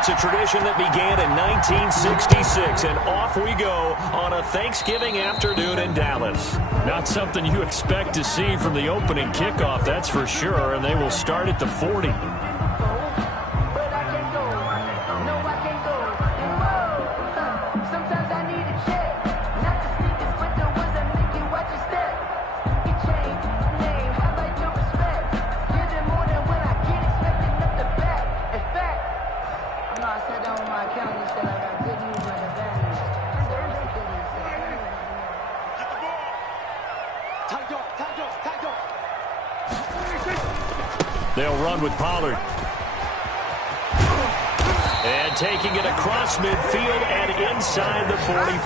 It's a tradition that began in 1966, and off we go on a Thanksgiving afternoon in Dallas. Not something you expect to see from the opening kickoff, that's for sure, and they will start at the 40. They'll run with Pollard. And taking it across midfield and inside the 45.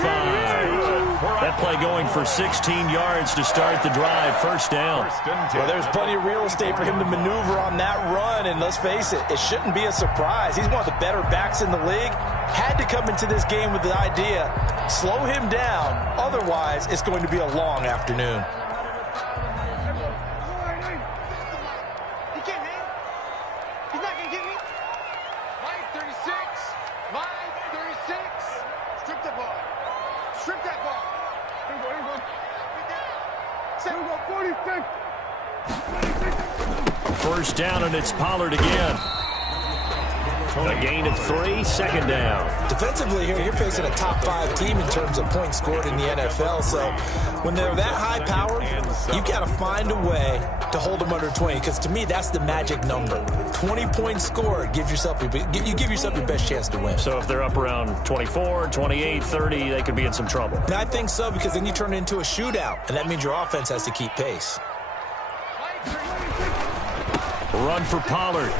That play going for 16 yards to start the drive. First down. Well, there's plenty of real estate for him to maneuver on that run, and let's face it, it shouldn't be a surprise. He's one of the better backs in the league. Had to come into this game with the idea, slow him down, otherwise it's going to be a long afternoon. First down, and it's Pollard again. A gain of 3, second down. Defensively here, you're facing a top 5 team in terms of points scored in the NFL. So when they're that high powered, you've got to find a way to hold them under 20. Because to me, that's the magic number. 20 points scored gives yourself you give yourself your best chance to win. So if they're up around 24, 28, 30, they could be in some trouble. And I think so, because then you turn it into a shootout, and that means your offense has to keep pace. Run for Pollard.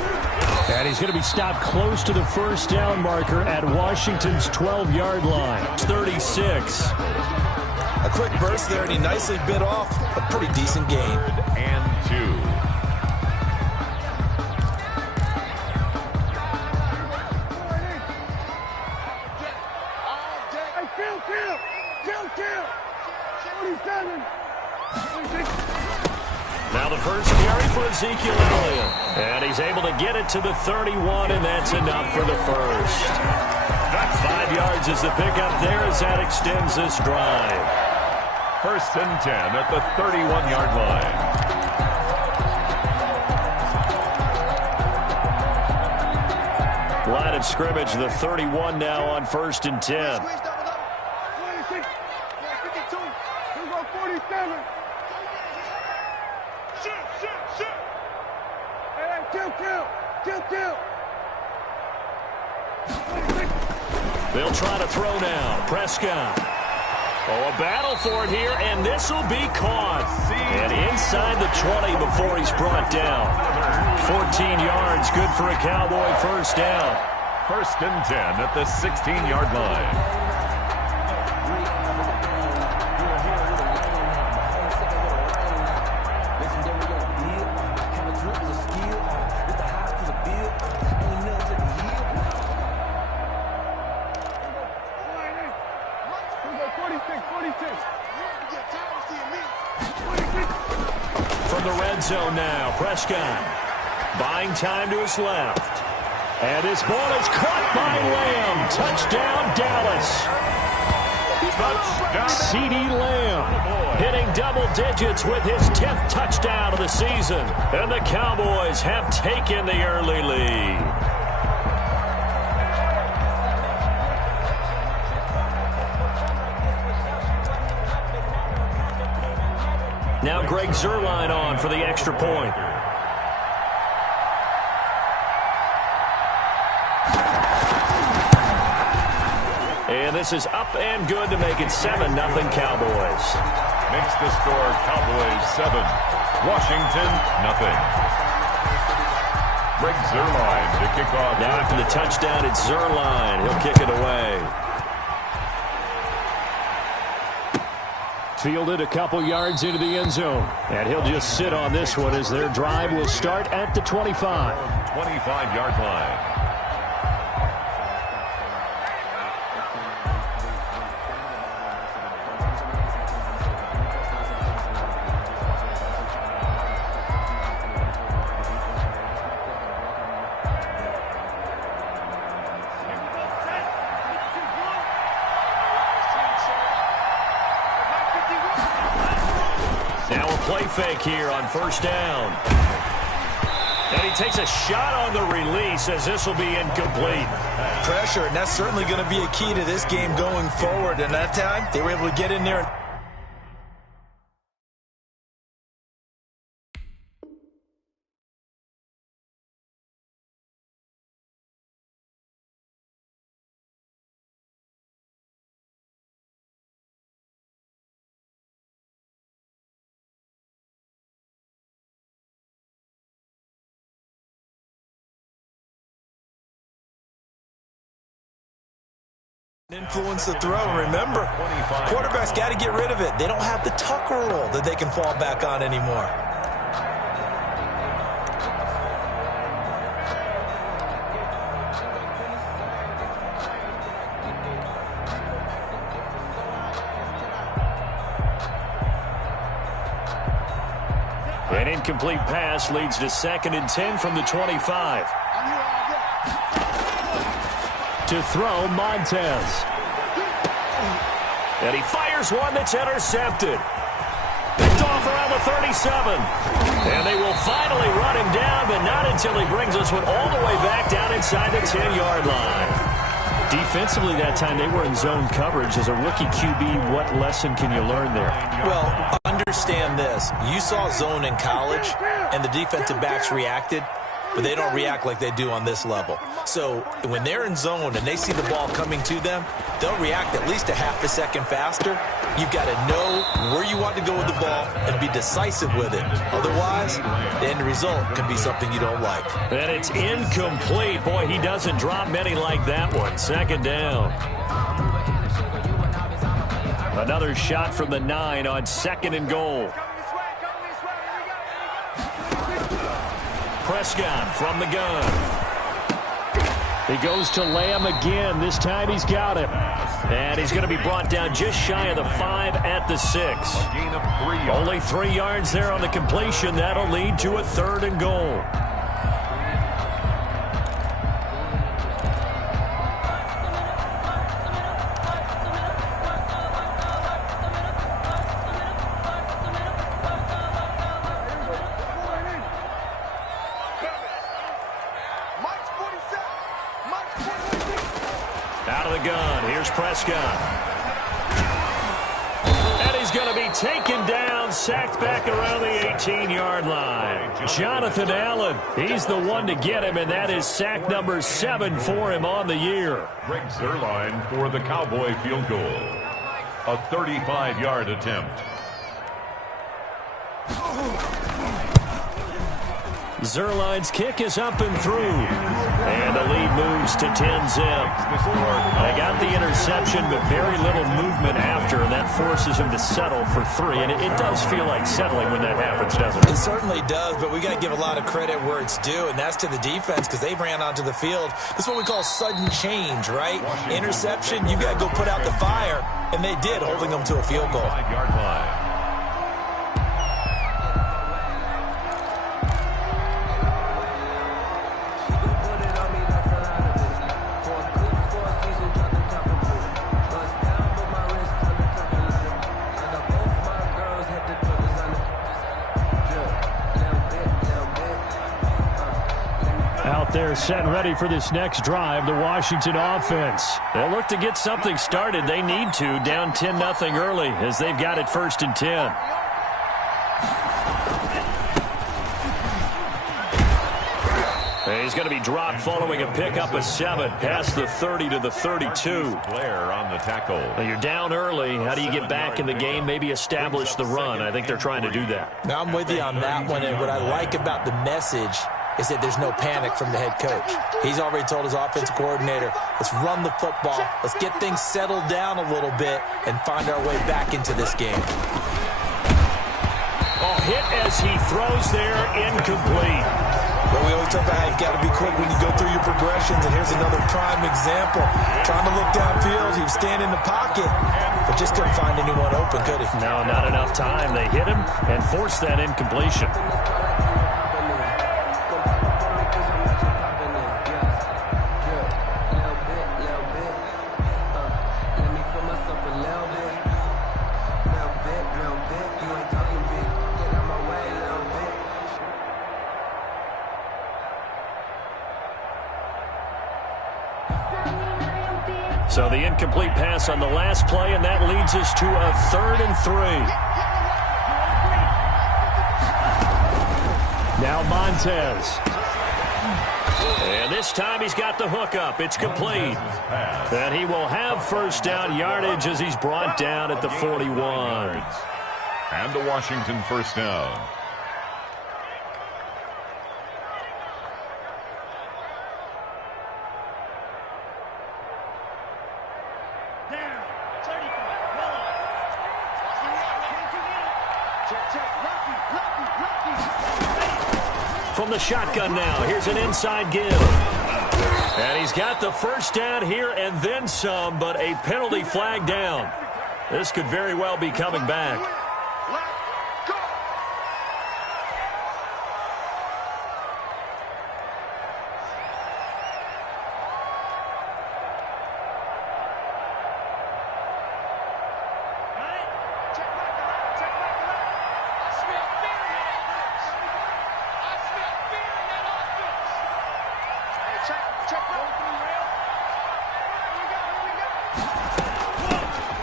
And he's going to be stopped close to the first down marker at Washington's 12-yard line. 36. A quick burst there, and he nicely bit off a pretty decent gain. And 2. Now the first carry for Ezekiel Elliott. And he's able to get it to the 31, and that's enough for the first. 5 yards is the pickup there as that extends this drive. First and 10 at the 31-yard line. Line of scrimmage, the 31 now on first and 10. They'll try to throw now. Prescott. Oh, a battle for it here, and this will be caught. And inside the 20 before he's brought down. 14 yards, good for a Cowboy first down. First and 10 at the 16-yard line. From the red zone now, Prescott buying time to his left. And his ball is caught by Lamb. Touchdown, Dallas. CeeDee Lamb hitting double digits with his 10th touchdown of the season. And the Cowboys have taken the early lead. Now Greg Zuerlein on for the extra point. And this is up and good to make it 7-0 Cowboys. Makes the score Cowboys 7, Washington 0. Greg Zuerlein to kick off. Now after the touchdown, it's Zuerlein. He'll kick it away. Fielded a couple yards into the end zone. And he'll just sit on this one as their drive will start at the 25. 25-yard line. play fake here on first down. And he takes a shot on the release as this will be incomplete. Pressure, and that's certainly going to be a key to this game going forward. And that time, they were able to get in there. Influence the throw. Remember, quarterbacks got to get rid of it. They don't have the Tucker rule that they can fall back on anymore. An incomplete pass leads to 2nd and 10 from the 25. To throw, Montez. And he fires one that's intercepted. Picked off around the 37. And they will finally run him down, but not until he brings us one all the way back down inside the 10-yard line. Defensively that time, they were in zone coverage. As a rookie QB, what lesson can you learn there? Well, understand this. You saw zone in college, and the defensive backs reacted, but they don't react like they do on this level. So when they're in zone and they see the ball coming to them, they'll react at least a half a second faster. You've got to know where you want to go with the ball and be decisive with it. Otherwise, the end result can be something you don't like. And it's incomplete. Boy, he doesn't drop many like that one. 2nd down. Another shot from the 9 on 2nd and goal. Prescott from the gun. He goes to Lamb again. This time he's got him. And he's going to be brought down just shy of the 5 at the 6. A gain of 3 yards. Only 3 yards there on the completion. That'll lead to a 3rd and goal. Out of the gun, here's Prescott. And he's going to be taken down, sacked back around the 18-yard line. Jonathan Allen, he's the one to get him, and that is sack number 7 for him on the year. Greg Zuerlein for the Cowboy field goal. A 35-yard attempt. Zuerlein's kick is up and through. And the lead moves to 10-zip. They got the interception, but very little movement after, and that forces him to settle for 3. And it does feel like settling when that happens, doesn't it? It certainly does, but we got to give a lot of credit where it's due, and that's to the defense because they ran onto the field. This is what we call sudden change, right? Interception, you got to go put out the fire, and they did, holding them to a field goal. 5-yard line. They're set and ready for this next drive, the Washington offense. They'll look to get something started. They need to, down 10-0 early as they've got it 1st and 10. He's going to be dropped following a pickup of 7 past the 30 to the 32. Blair on the tackle. Well, you're down early. How do you get back in the game? Maybe establish the run. I think they're trying to do that. Now, I'm with you on that one, and what I like about the message is that there's no panic from the head coach. He's already told his offensive coordinator, let's run the football, let's get things settled down a little bit and find our way back into this game. Oh, hit as he throws there, incomplete. But we always talk about how you've got to be quick when you go through your progressions, and here's another prime example. Trying to look downfield, he was standing in the pocket, but just couldn't find anyone open, could he? No, not enough time. They hit him and forced that incompletion. So the incomplete pass on the last play, and that leads us to a 3rd and 3. Now Montez. And this time he's got the hook up. It's complete. And he will have first down yardage as he's brought down at the 41. And the Washington first down. From the shotgun now, here's an inside give. And he's got the first down here and then some, but a penalty flag down. This could very well be coming back.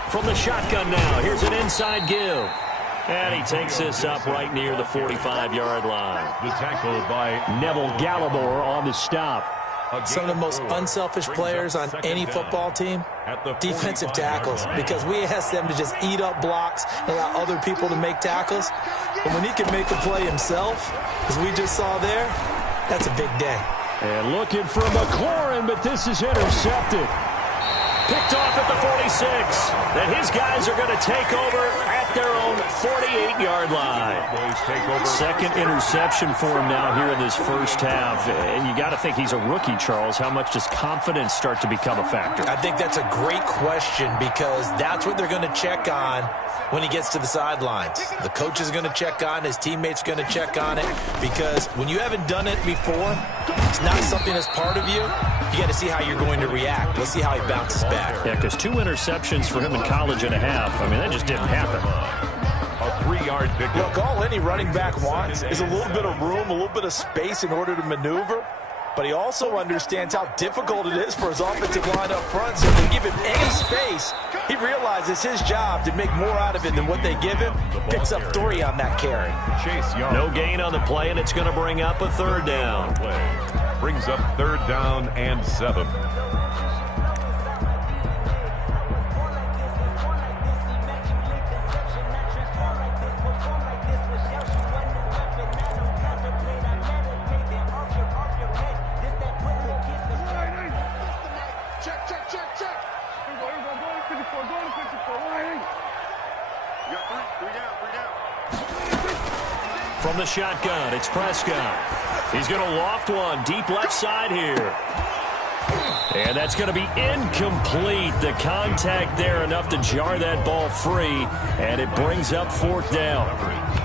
From the shotgun now, here's an inside give. And he takes this up right near the 45-yard line. The tackle by Neville Gallimore on the stop. Some of the most unselfish players on any football team, defensive tackles, because we ask them to just eat up blocks and allow other people to make tackles. But when he can make a play himself, as we just saw there, that's a big day. And looking for McLaurin, but this is intercepted. Picked off at the 46. And his guys are going to take over at their own 48-yard line. Second interception for him now here in this first half. And you got to think he's a rookie, Charles. How much does confidence start to become a factor? I think that's a great question because that's what they're going to check on when he gets to the sidelines. The coach is going to check on, his teammates are going to check on it, because when you haven't done it before, it's not something that's part of you. You got to see how you're going to react. Let's see how he bounces back. Yeah, because 2 interceptions for him in college and a half. I mean, that just didn't happen. a 3-yard pickup. Look, all any running back wants is a little bit of room, a little bit of space in order to maneuver. But he also understands how difficult it is for his offensive line up front. So if they give him any space, he realizes his job to make more out of it than what they give him. Picks up 3 on that carry. No gain on the play, and it's going to bring up a 3rd down. Brings up 3rd down and 7. From the shotgun, it's Prescott. He's going to loft one deep left side here. And that's going to be incomplete. The contact there enough to jar that ball free, and it brings up 4th down.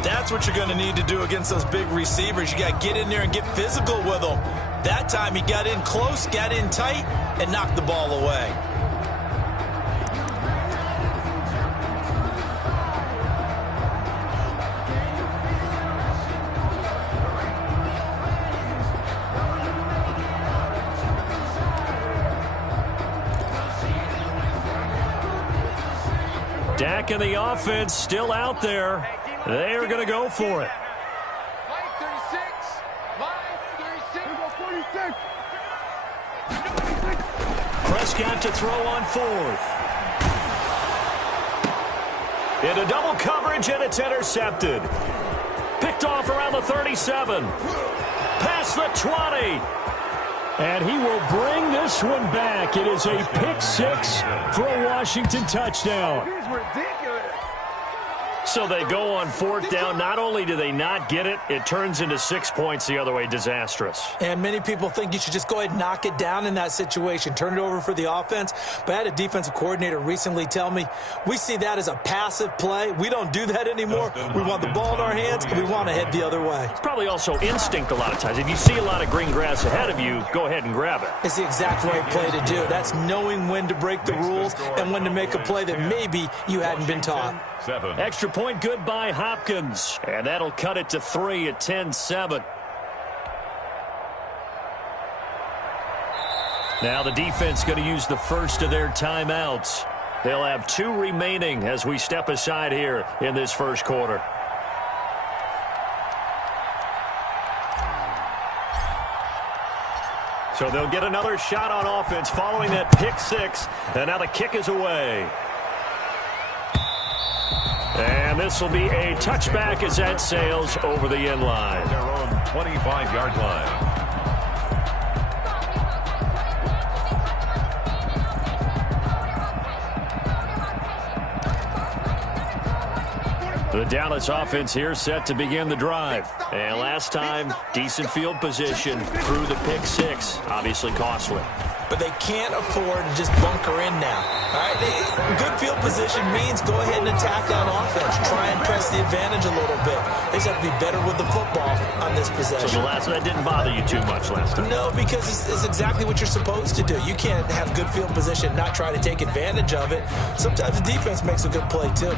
That's what you're going to need to do against those big receivers. You got to get in there and get physical with them. That time he got in close, got in tight, and knocked the ball away. Dak and the offense still out there. They are going to go for it. Prescott to throw on 4th. Into double coverage, and it's intercepted. Picked off around the 37. Past the 20. And he will bring this one back. It is a pick 6 for a Washington touchdown. So they go on 4th down. Not only do they not get it, it turns into 6 points the other way. Disastrous. And many people think you should just go ahead and knock it down in that situation. Turn it over for the offense. But I had a defensive coordinator recently tell me, we see that as a passive play. We don't do that anymore. We want the ball in our hands, and we want to head the other way. It's probably also instinct a lot of times. If you see a lot of green grass ahead of you, go ahead and grab it. It's the exact right play to do. That's knowing when to break the rules and when to make a play that maybe you hadn't been taught. 7. Extra point good by Hopkins. And that'll cut it to 3 at 10-7. Now the defense going to use the first of their timeouts. They'll have 2 remaining as we step aside here in this first quarter. So they'll get another shot on offense following that pick 6. And now the kick is away. And this will be a touchback as that sails over the end line. Their own 25-yard line. The Dallas offense here set to begin the drive. And last time, decent field position through the pick 6. Obviously costly. But they can't afford to just bunker in now. All right, good field position means go ahead and attack on offense. Try and press the advantage a little bit. They just have to be better with the football on this possession. So that didn't bother you too much last time? No, because it's exactly what you're supposed to do. You can't have good field position, not try to take advantage of it. Sometimes the defense makes a good play too.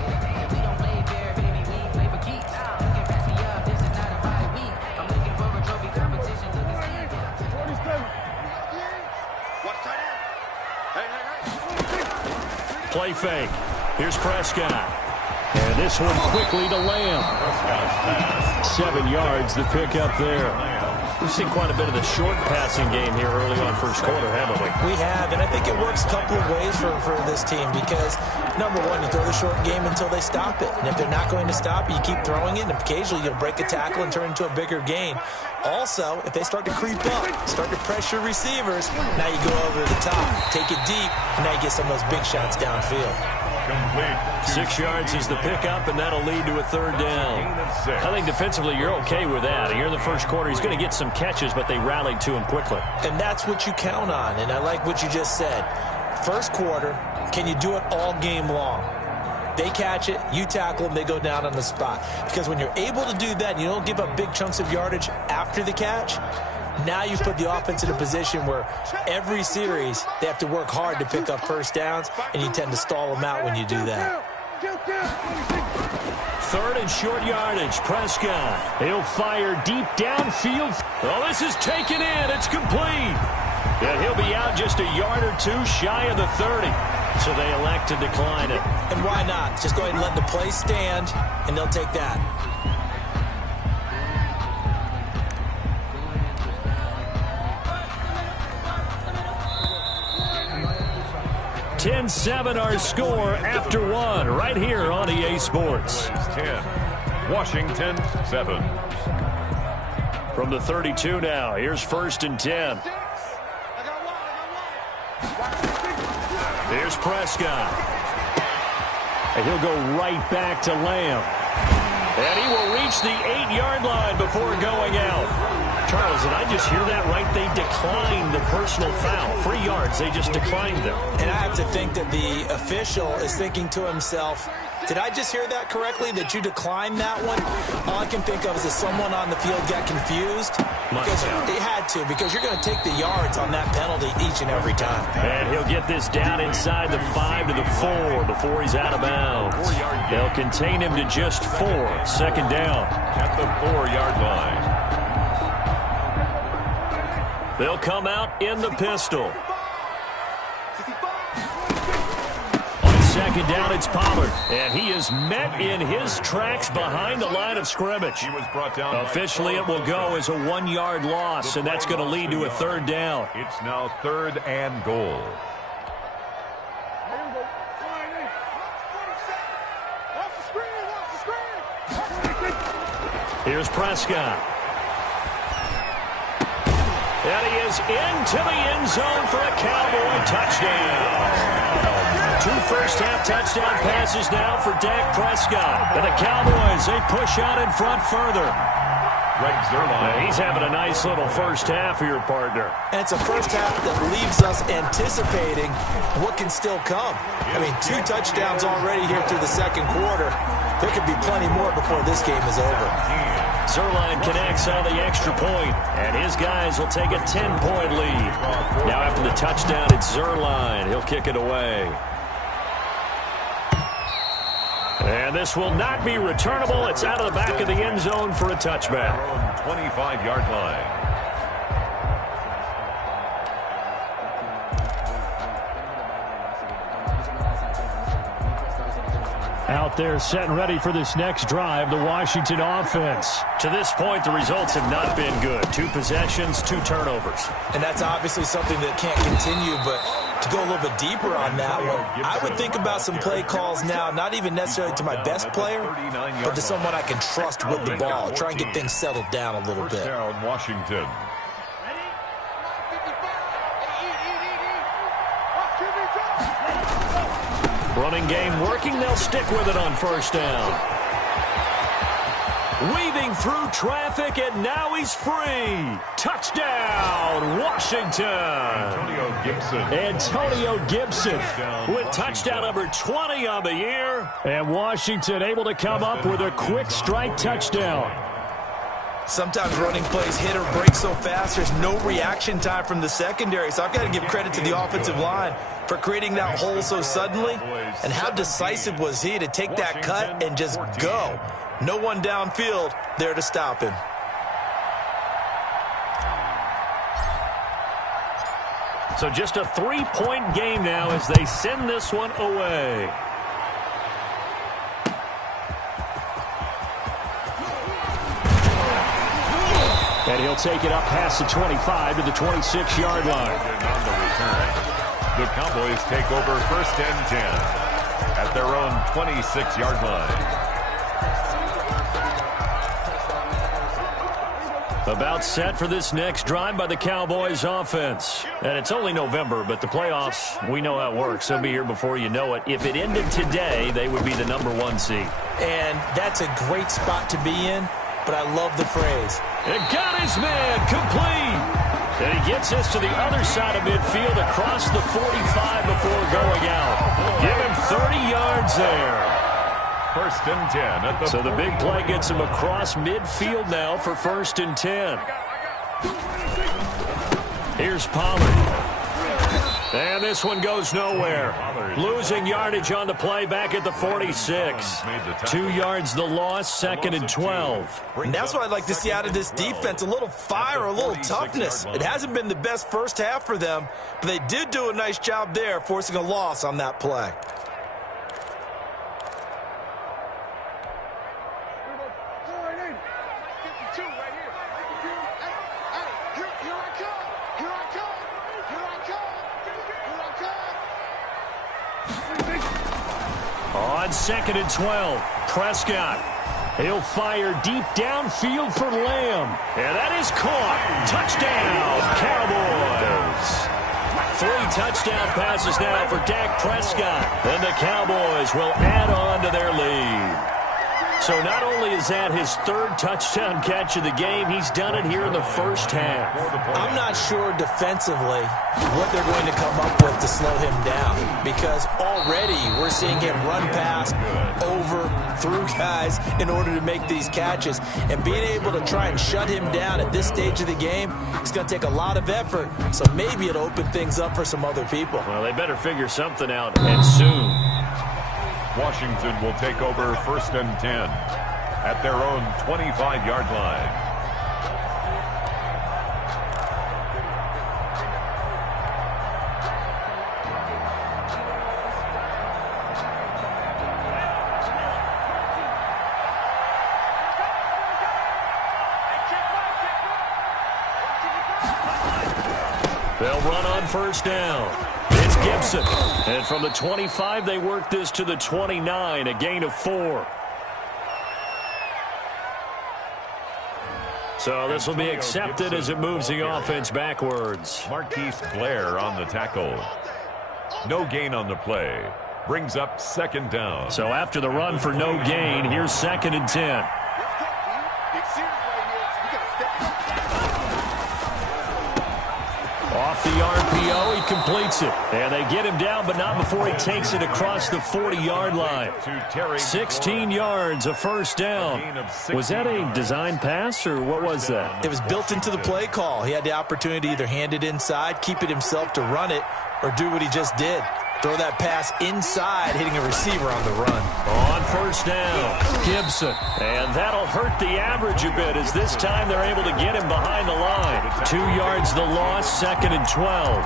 Play fake. Here's Prescott. And this one quickly to Lamb. 7 yards, the pickup there. We've seen quite a bit of the short passing game here early on first quarter, haven't we? We have, and I think it works a couple of ways for this team because, number one, you throw the short game until they stop it. And if they're not going to stop it, you keep throwing it, and occasionally you'll break a tackle and turn it into a bigger gain. Also, if they start to creep up, start to pressure receivers, now you go over the top, take it deep, and now you get some of those big shots downfield. 6 yards is the pickup, and that'll lead to a third down. I think defensively you're okay with that. Here in the first quarter, he's going to get some catches, but they rallied to him quickly. And that's what you count on, and I like what you just said. First quarter, can you do it all game long? They catch it, you tackle them, they go down on the spot. Because when you're able to do that, and you don't give up big chunks of yardage after the catch, now you put the offense in a position where every series they have to work hard to pick up first downs, and you tend to stall them out when you do that. 3rd and short yardage. Prescott. He'll fire deep downfield. Oh, this is taken in. It's complete. And he'll be out just a yard or 2 shy of the 30. So they elect to decline it. And why not? Just go ahead and let the play stand, and they'll take that. 10-7 our score after 1 right here on EA Sports. 10, Washington 7. From the 32 now, here's 1st and 10. Here's Prescott. And he'll go right back to Lamb. And he will reach the 8-yard line before going out. Charles, did I just hear that right? They declined the personal foul. 3 yards, they just declined them. And I have to think that the official is thinking to himself, did I just hear that correctly, that you declined that one? All I can think of is that someone on the field got confused. Because they had to, because you're going to take the yards on that penalty each and every time. And he'll get this down inside the 5 to the 4 before he's out of bounds. They'll contain him to just 4. 2nd down. At the 4-yard line. They'll come out in the pistol. On 2nd down, it's Pollard. And he is met in his tracks behind the line of scrimmage. He was brought down. Officially, it will go as a 1-yard loss, and that's going to lead to a 3rd down. It's now 3rd and goal. Here's Prescott. And he is into the end zone for a Cowboy touchdown. 2 first-half touchdown passes now for Dak Prescott. And the Cowboys, they push out in front further. He's having a nice little first half here, partner. And it's a first half that leaves us anticipating what can still come. I mean, 2 touchdowns already here through the 2nd quarter. There could be plenty more before this game is over. Zerline connects on the extra point, and his guys will take a 10-point lead. Now after the touchdown, it's Zerline. He'll kick it away. And this will not be returnable. It's out of the back of the end zone for a touchback. 25-yard line. Out there set and ready for this next drive, the Washington offense. To this point, the results have not been good. 2 possessions, 2 turnovers. And that's obviously something that can't continue, but to go a little bit deeper on that one, I would think about some play calls now, not even necessarily to my best player, but to someone I can trust with the ball. Try and get things settled down a little bit. First down, Washington. Running game working. They'll stick with it on first down. Weaving through traffic, and now he's free. Touchdown, Washington. Antonio Gibson With touchdown number 20 on the year. and Washington able to come up with a quick strike touchdown. Sometimes running plays hit or break so fast, there's no reaction time from the secondary. So I've got to give credit to the offensive line for creating that hole so suddenly. And how decisive was he to take that cut and just go? No one downfield there to stop him. So just a 3-point game now as they send this one away. And he'll take it up past the 25 to the 26-yard line. On the return, the Cowboys take over first and 10 at their own 26-yard line. About set for this next drive by the Cowboys offense. And it's only November, but the playoffs, we know how it works. They'll be here before you know it. If it ended today, they would be the #1 seed. And that's a great spot to be in, but I love the phrase. And got his man complete. And he gets us to the other side of midfield across the 45 before going out. Give him 30 yards there. First and 10 at the So the big play gets him across midfield now for first and 10. Here's Pollard. And this one goes nowhere. Losing yardage on the play back at the 46. 2 yards the loss, second and 12. And that's what I'd like to see out of this defense, a little fire, a little toughness. It hasn't been the best first half for them, but they did do a nice job there, forcing a loss on that play. On second and 12, Prescott. He'll fire deep downfield for Lamb. And that is caught. Touchdown, Cowboys. 3 touchdown passes now for Dak Prescott. And the Cowboys will add on to their lead. So not only is that his 3rd touchdown catch of the game, he's done it here in the first half. I'm not sure defensively what they're going to come up with to slow him down, because already we're seeing him run past, over, through guys in order to make these catches. And being able to try and shut him down at this stage of the game, it's going to take a lot of effort. So maybe it'll open things up for some other people. Well, they better figure something out, and soon. Washington will take over first and 10 at their own 25-yard line. They'll run on first down. It's Gibson. And from the 25, they work this to the 29, a gain of 4. So this will be accepted as it moves the offense backwards. Marquise Blair on the tackle. No gain on the play. Brings up second down. So after the run for no gain, here's second and 10. Off the RPO, he completes it. And they get him down, but not before he takes it across the 40-yard line. 16 yards, a first down. Was that a design pass, or what was that? It was built into the play call. He had the opportunity to either hand it inside, keep it himself to run it, or do what he just did. Throw that pass inside, hitting a receiver on the run. On first down, Gibson. And that'll hurt the average a bit, as this time they're able to get him behind the line. 2 yards the loss, second and 12.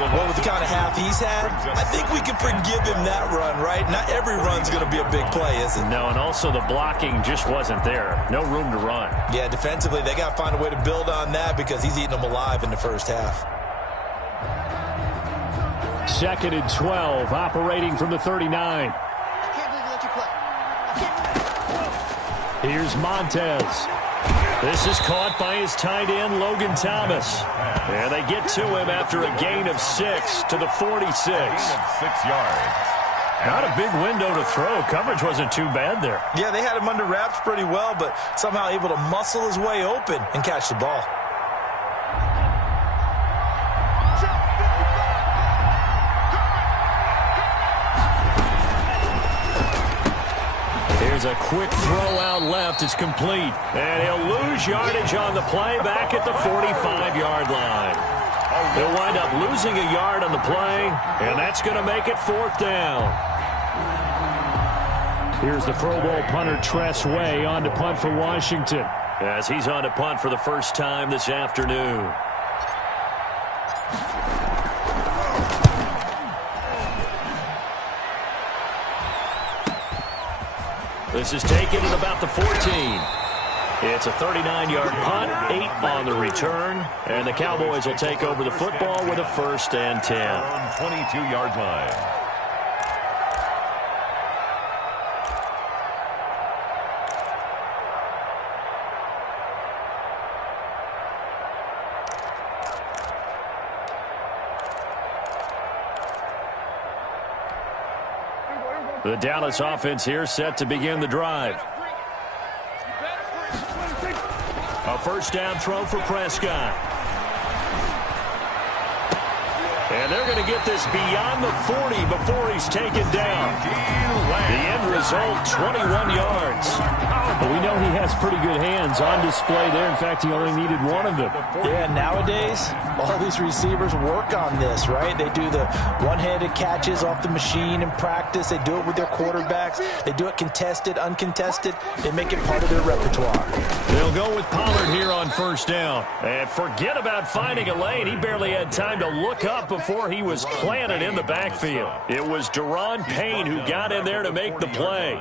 Well, with the kind of half he's had, I think we can forgive him that run, right? Not every run's going to be a big play, is it? No, and also the blocking just wasn't there. No room to run. Yeah, defensively, they got to find a way to build on that because he's eating them alive in the first half. 2nd and 12, operating from the 39. Here's Montez. This is caught by his tight end, Logan Thomas. And they get to him after a gain of 6 to the 46. 6 yards. Not a big window to throw. Coverage wasn't too bad there. Yeah, they had him under wraps pretty well, but somehow able to muscle his way open and catch the ball. Here's a quick throw out left. It's complete. And he'll lose yardage on the play back at the 45-yard line. He'll wind up losing a yard on the play, and that's going to make it 4th down. Here's the Pro Bowl punter Tress Way on to punt for Washington. As he's on to punt for the first time this afternoon. This is taken at about the 14. It's a 39-yard punt, 8 on the return, and the Cowboys will take over the football with a 1st and 10. 22-yard line. The Dallas offense here set to begin the drive. A 1st down throw for Prescott. And they're going to get this beyond the 40 before he's taken down. The end result, 21 yards. But we know he has pretty good hands on display there. In fact, he only needed one of them. Yeah, nowadays, all these receivers work on this, right? They do the one-handed catches off the machine in practice. They do it with their quarterbacks. They do it contested, uncontested. They make it part of their repertoire. They'll go with Pollard here on 1st down. And forget about finding a lane. He barely had time to look up before he was planted in the backfield. It was Daron Payne who got in there to make the play.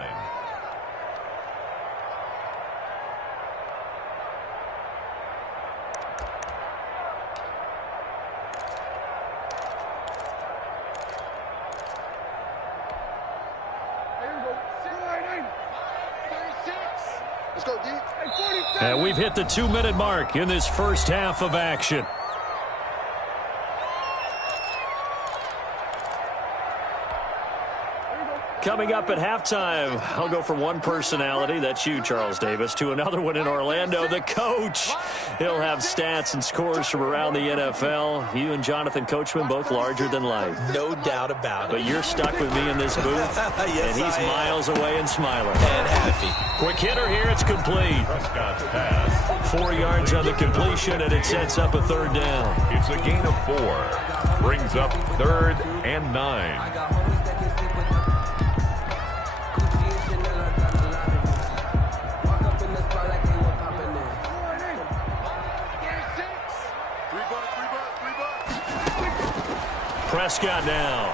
And we've hit the 2-minute mark in this first half of action. Coming up at halftime, I'll go from one personality, that's you, Charles Davis, to another one in Orlando, the coach. He'll have stats and scores from around the NFL. You and Jonathan Coachman, both larger than life. No doubt about it. But you're stuck with me in this booth, yes, and he's miles away and smiling. And happy. Quick hitter here, it's complete. Prescott's pass. 4 yards on the completion, and it sets up a 3rd down. It's a gain of 4. Brings up 3rd and 9. Prescott now.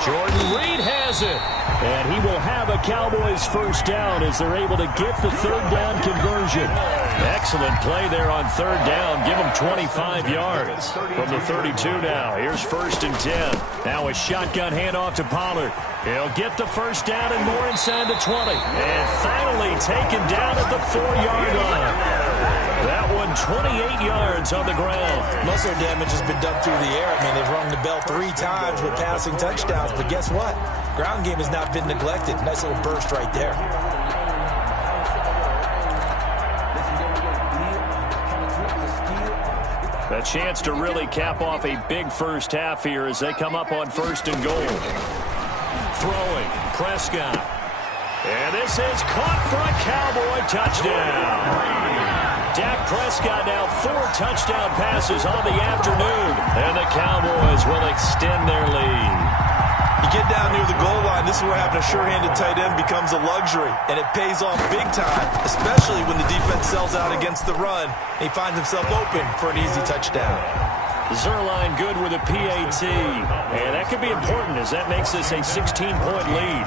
Jordan Reed has it. And he will have a Cowboys 1st down as they're able to get the 3rd down conversion. Excellent play there on 3rd down. Give him 25 yards. From the 32 now. Here's 1st and 10. Now a shotgun handoff to Pollard. He'll get the 1st down and more inside the 20. And finally taken down at the 4-yard line. That one 28 yards on the ground. Most of their damage has been done through the air. I mean, they've rung the bell 3 times with passing touchdowns. But guess what? Ground game has not been neglected. Nice little burst right there. A chance to really cap off a big first half here as they come up on 1st and goal. Throwing, Prescott. And this is caught for a Cowboy touchdown. Dak Prescott now 4 touchdown passes on the afternoon. And the Cowboys will extend their lead. You get down near the goal line, this is where having a sure-handed tight end becomes a luxury, and it pays off big time, especially when the defense sells out against the run, and he finds himself open for an easy touchdown. Zerline good with a PAT, and that could be important as that makes this a 16-point lead.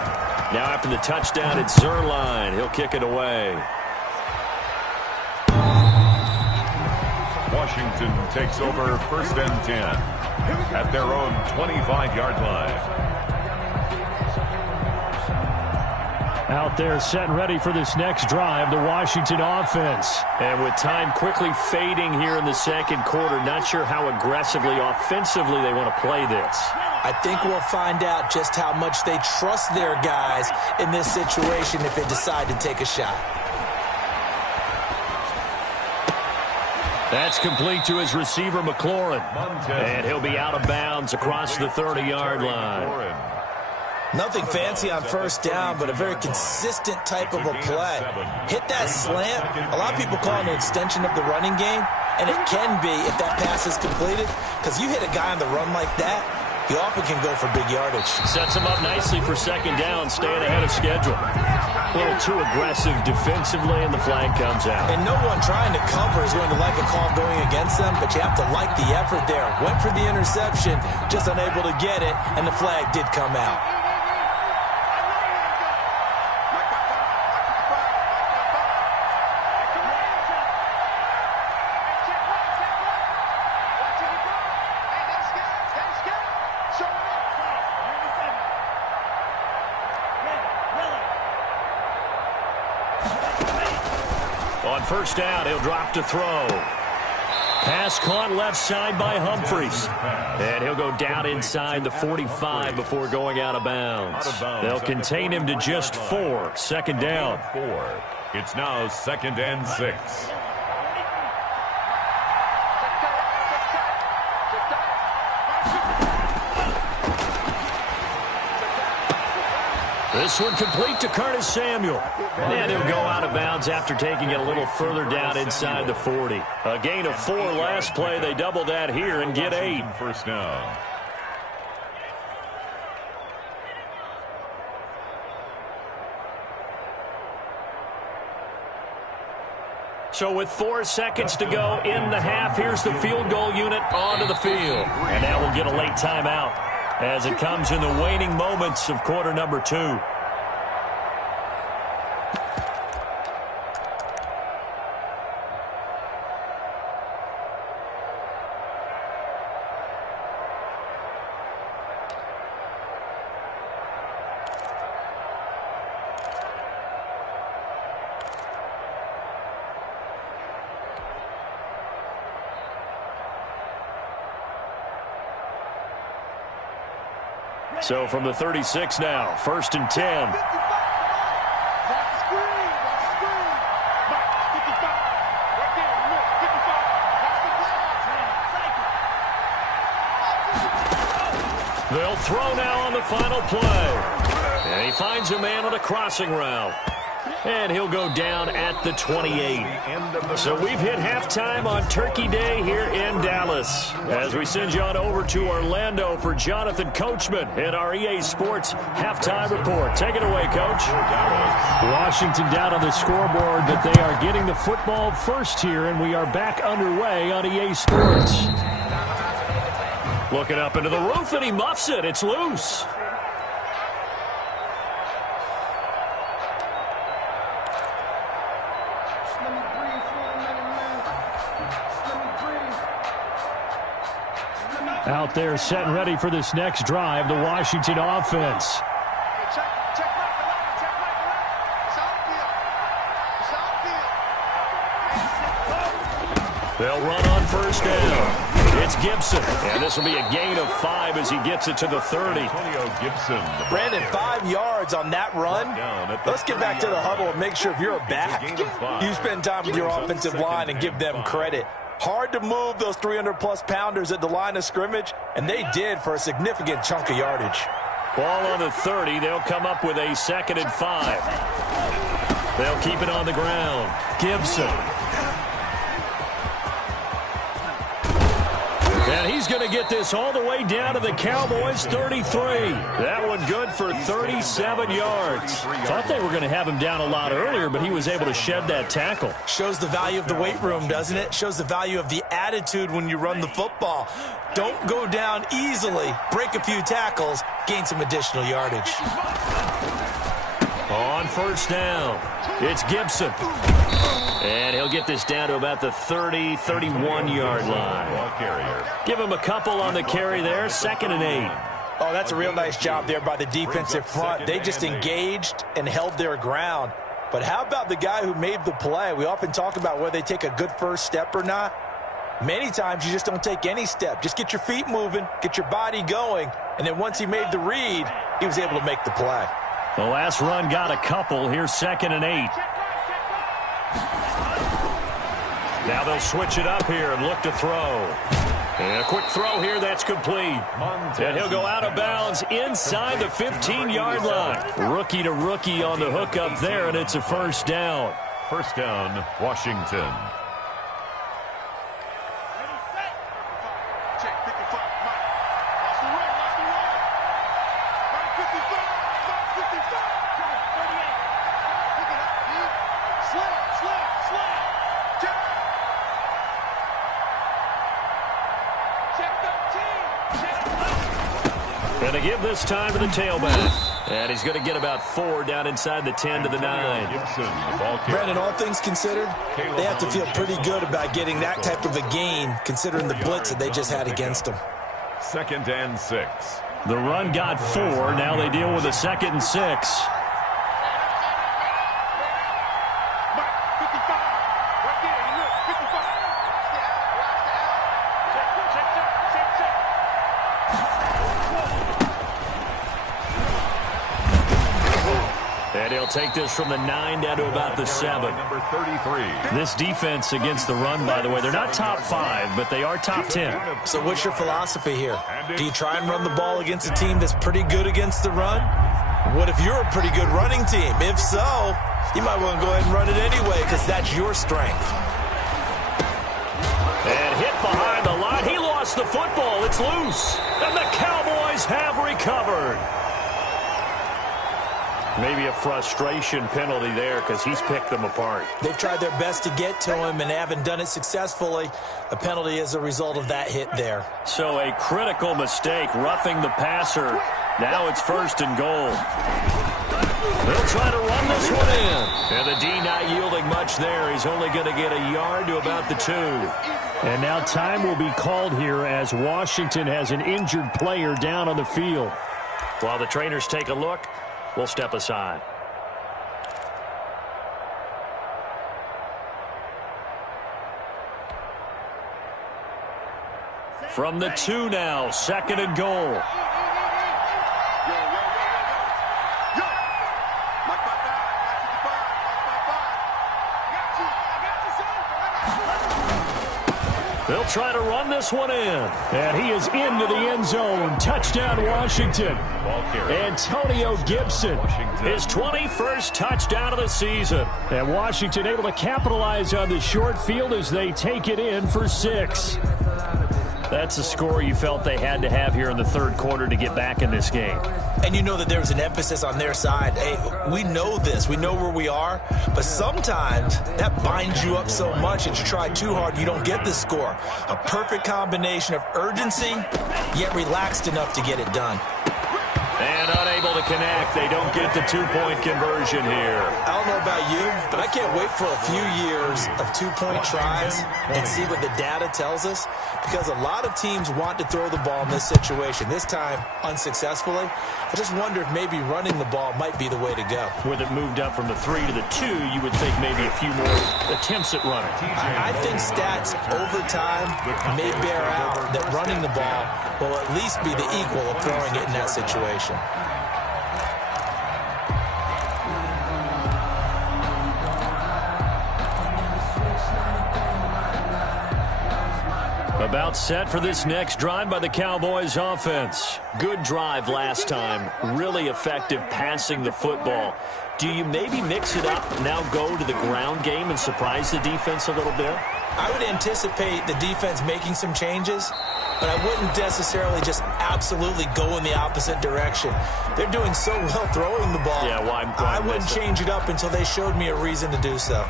Now after the touchdown, it's Zerline. He'll kick it away. Washington takes over 1st and 10 at their own 25-yard line. Out there set and ready for this next drive, the Washington offense. And with time quickly fading here in the second quarter, not sure how aggressively, offensively they want to play this. I think we'll find out just how much they trust their guys in this situation if they decide to take a shot. That's complete to his receiver, McLaurin. And he'll be out of bounds across the 30-yard line. Nothing fancy on first down, but a very consistent type of a play. Hit that slant. A lot of people call it an extension of the running game, and it can be if that pass is completed, because you hit a guy on the run like that, he often can go for big yardage. Sets him up nicely for second down, staying ahead of schedule. A little too aggressive defensively, and the flag comes out. And no one trying to cover is going to like a call going against them, but you have to like the effort there. Went for the interception, just unable to get it, and the flag did come out. On first down, he'll drop to throw. Pass caught left side by Humphries. And he'll go down inside the 45 before going out of bounds. They'll contain him to just 4. Second down. It's now 2nd and 6. This one complete to Curtis Samuel. And he'll go out of bounds after taking it a little further down inside the 40. A gain of 4 last play. They double that here and get 8. First down. So with 4 seconds to go in the half, here's the field goal unit onto the field. And now we'll get a late timeout as it comes in the waning moments of quarter number 2. So from the 36 now, 1st and 10. They'll throw now on the final play. And he finds a man on a crossing route. And he'll go down at the 28. So we've hit halftime on Turkey Day here in Dallas. As we send you on over to Orlando for Jonathan Coachman in our EA Sports halftime report. Take it away, Coach. Washington down on the scoreboard, but they are getting the football first here, and we are back underway on EA Sports. Looking up into the roof, and he muffs it. It's loose. Out there set and ready for this next drive, the Washington offense. They'll run on first down. It's Gibson, and this will be a gain of 5 as he gets it to the 30. Gibson. Brandon, 5 yards on that run. Let's get back to the huddle and make sure if you're a back, you spend time with your offensive line and give them credit. Hard to move those 300-plus pounders at the line of scrimmage, and they did for a significant chunk of yardage. Ball on the 30. They'll come up with a 2nd and 5. They'll keep it on the ground. Gibson. And he's going to get this all the way down to the Cowboys' 33. That one good for 37 yards. Thought they were going to have him down a lot earlier, but he was able to shed that tackle. Shows the value of the weight room, doesn't it? Shows the value of the attitude when you run the football. Don't go down easily. Break a few tackles. Gain some additional yardage. On first down, it's Gibson. And he'll get this down to about the 30, 31-yard line. Give him a couple on the carry there, 2nd and 8. Oh, that's a real nice job there by the defensive front. They just engaged and held their ground. But how about the guy who made the play? We often talk about whether they take a good first step or not. Many times you just don't take any step. Just get your feet moving, get your body going, and then once he made the read, he was able to make the play. The last run got a couple. Here's 2nd and 8. Now they'll switch it up here and look to throw. And a quick throw here, that's complete. And he'll go out of bounds inside the 15-yard line. Rookie to rookie on the hook up there, and it's a first down. First down, Washington. And to give this time to the tailback. And he's going to get about 4 down inside the 10 to the 9. Brandon, all things considered, they have to feel pretty good about getting that type of a gain, considering the blitz that they just had against them. 2nd and 6. The run got 4. Now they deal with a 2nd and 6. And he'll take this from the 9 down to about the 7. Number 33. This defense against the run, by the way, they're not top 5, but they are top 10. So what's your philosophy here? Do you try and run the ball against a team that's pretty good against the run? What if you're a pretty good running team? If so, you might want to go ahead and run it anyway because that's your strength. And hit behind the line. He lost the football. It's loose. And the Cowboys have recovered. Maybe a frustration penalty there because he's picked them apart. They've tried their best to get to him and haven't done it successfully. A penalty is a result of that hit there. So a critical mistake, roughing the passer. Now it's 1st and goal. They'll try to run this one in. And the D not yielding much there. He's only going to get a yard to about the 2. And now time will be called here as Washington has an injured player down on the field. While the trainers take a look, we'll step aside. From the 2 now, 2nd and goal. They'll try to run this one in. And he is into the end zone. Touchdown, Washington. Antonio Gibson, his 21st touchdown of the season. And Washington able to capitalize on the short field as they take it in for 6. That's a score you felt they had to have here in the 3rd quarter to get back in this game. And you know that there was an emphasis on their side. Hey, we know this. We know where we are. But sometimes that binds you up so much that you try too hard, you don't get the score. A perfect combination of urgency, yet relaxed enough to get it done. And unable to connect. They don't get the 2-point conversion here. I don't know about you, but I can't wait for a few years of 2-point tries and see what the data tells us, because a lot of teams want to throw the ball in this situation. This time, unsuccessfully. I just wonder if maybe running the ball might be the way to go. With it moved up from the 3 to the 2, you would think maybe a few more attempts at running. I think stats over time may bear out that running the ball will at least be the equal of throwing it in that situation. About set for this next drive by the Cowboys offense. Good drive last time. Really effective passing the football. Do you maybe mix it up, now go to the ground game and surprise the defense a little bit? I would anticipate the defense making some changes. but I wouldn't necessarily just absolutely go in the opposite direction. They're doing so well throwing the ball. Yeah, why I wouldn't change it up until they showed me a reason to do so.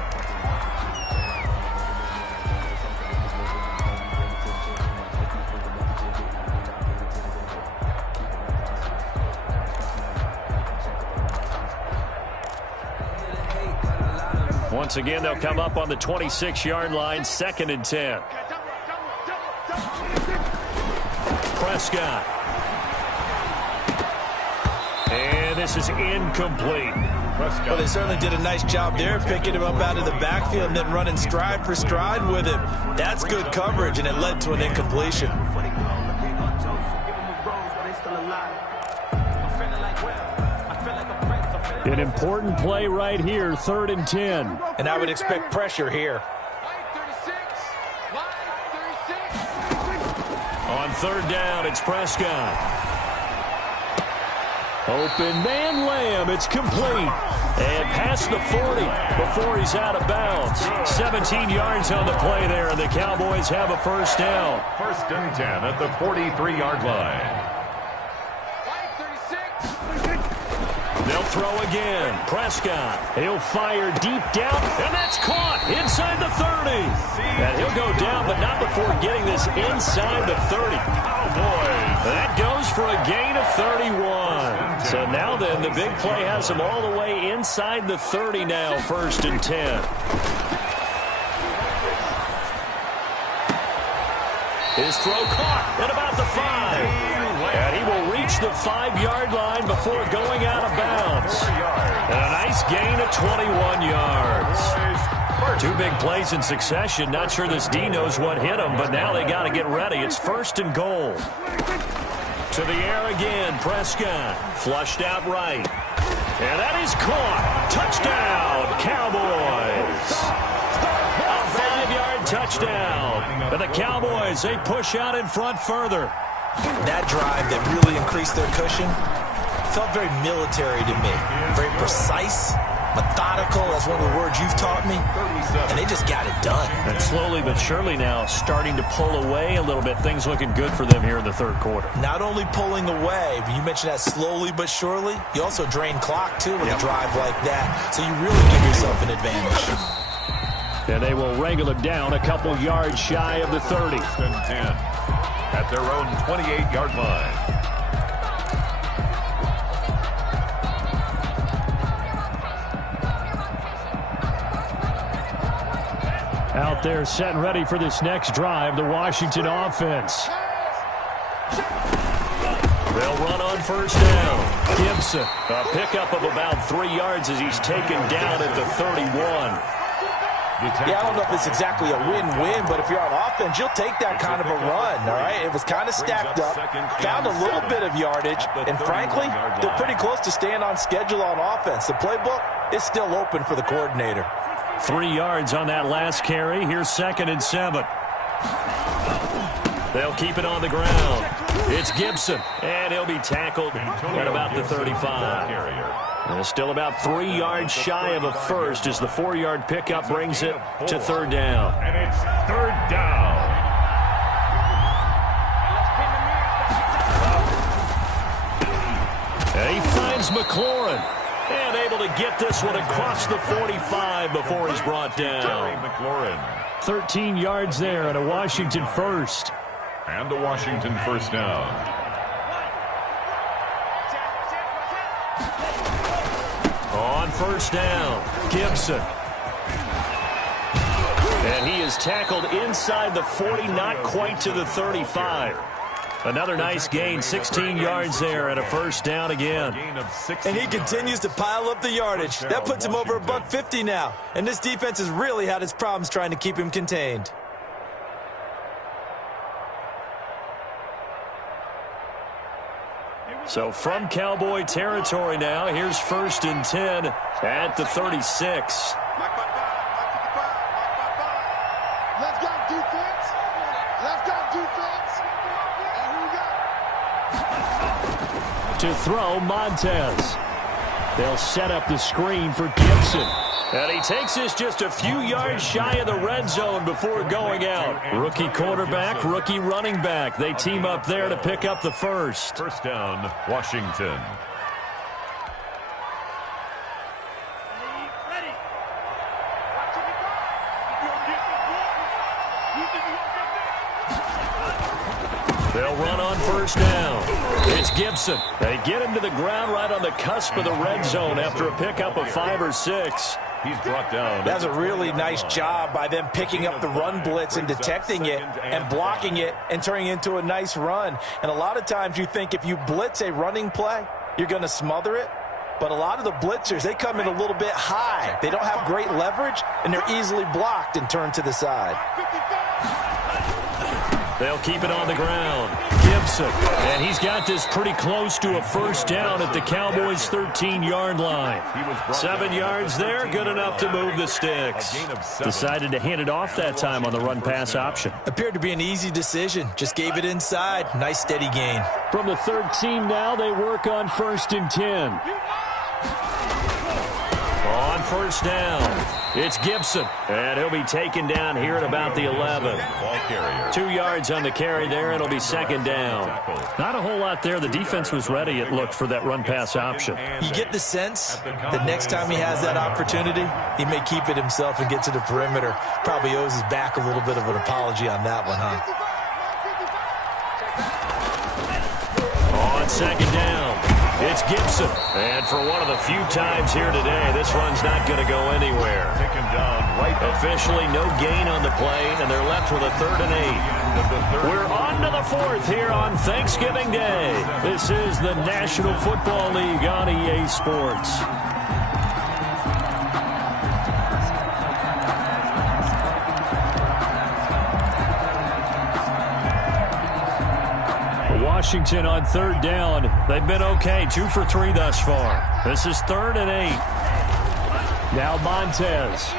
Once again, they'll come up on the 26-yard line, 2nd and 10. Prescott. And this is incomplete. Well, they certainly did a nice job there, picking him up out of the backfield and then running stride for stride with him. That's good coverage, and it led to an incompletion. An important play right here, 3rd and 10. And I would expect pressure here. On 3rd down, it's Prescott. Open man Lamb, it's complete. And past the 40 before he's out of bounds. 17 yards on the play there, and the Cowboys have a 1st down. 1st and 10 at the 43-yard line. They'll throw again. Prescott. He'll fire deep down, and that's caught inside the 30. And he'll go down, but not before getting this inside the 30. Oh, boy. That goes for a gain of 31. So now then, the big play has him all the way inside the 30 now, 1st and 10. His throw caught at about the 5. And he will reach the 5-yard line before going out of bounds. And a nice gain of 21 yards. 2 big plays in succession. Not sure this D knows what hit him, but now they got to get ready. It's 1st and goal. To the air again, Prescott. Flushed out right. And that is caught. Touchdown, Cowboys. A 5-yard touchdown. And the Cowboys, they push out in front further. That drive that really increased their cushion felt very military to me. Very precise, methodical. That's one of the words you've taught me. And they just got it done. And slowly but surely now starting to pull away a little bit. Things looking good for them here in the 3rd quarter. Not only pulling away, but you mentioned that slowly but surely. You also drain clock, too, with a drive like that. So you really give yourself an advantage. And they will wrangle it down a couple yards shy of the 30. 1st and 10 at their own 28-yard line. Out there set and ready for this next drive, the Washington offense. They'll run on 1st down. Gibson, a pickup of about 3 yards as he's taken down at the 31. Yeah, I don't know if it's exactly a win-win, but if you're on offense, you'll take that kind of a run, all right? It was kind of stacked up, found a little bit of yardage, and frankly, they're pretty close to staying on schedule on offense. The playbook is still open for the coordinator. 3 yards on that last carry. Here's 2nd and 7. They'll keep it on the ground. It's Gibson, and he'll be tackled at about the 35. And still about 3 yards shy of a 1st as the 4-yard pickup brings it to 3rd down. And it's 3rd down. And he finds McLaurin. And able to get this one across the 45 before he's brought down. McLaurin. 13 yards there and a Washington 1st. And a Washington 1st down. On 1st down, Gibson. And he is tackled inside the 40, not quite to the 35. Another nice gain, 16 yards there, and a 1st down again. And he continues to pile up the yardage. That puts him over $150 now. And this defense has really had its problems trying to keep him contained. So from Cowboy territory now, here's 1st and 10 at the 36. Let's go defense. Let's go defense. And here we go. To throw, Montez. They'll set up the screen for Gibson. And he takes this just a few yards shy of the red zone before going out. Rookie quarterback, rookie running back. They team up there to pick up the first. First down, Washington. They'll run on first down. It's Gibson. They get him to the ground right on the cusp of the red zone after a pickup of 5 or 6. He's brought down. That's a really nice job by them picking up the run blitz and detecting it and blocking it and turning it into a nice run. And a lot of times you think if you blitz a running play, you're going to smother it. But a lot of the blitzers, they come in a little bit high. They don't have great leverage, and they're easily blocked and turned to the side. They'll keep it on the ground. Gibson. And he's got this pretty close to a first down at the Cowboys' 13-yard line. 7 yards there, good enough to move the sticks. Decided to hand it off that time on the run-pass option. Appeared to be an easy decision. Just gave it inside. Nice, steady gain. From the 13 now, they work on 1st and 10. On first down, it's Gibson. And he'll be taken down here at about the 11. Ball carrier. 2 yards on the carry there. It'll be second down. Not a whole lot there. The defense was ready, it looked, for that run-pass option. You get the sense that next time he has that opportunity, he may keep it himself and get to the perimeter. Probably owes his back a little bit of an apology on that one, huh? On second down, it's Gibson. And for one of the few times here today, this run's not going to go anywhere. Take him down right. Officially no gain on the play, and they're left with a 3rd and 8. We're on to the 4th here on Thanksgiving Day. This is the National Football League on EA Sports. Washington on 3rd down. They've been okay. 2 for 3 thus far. This is 3rd and 8. Now Montez.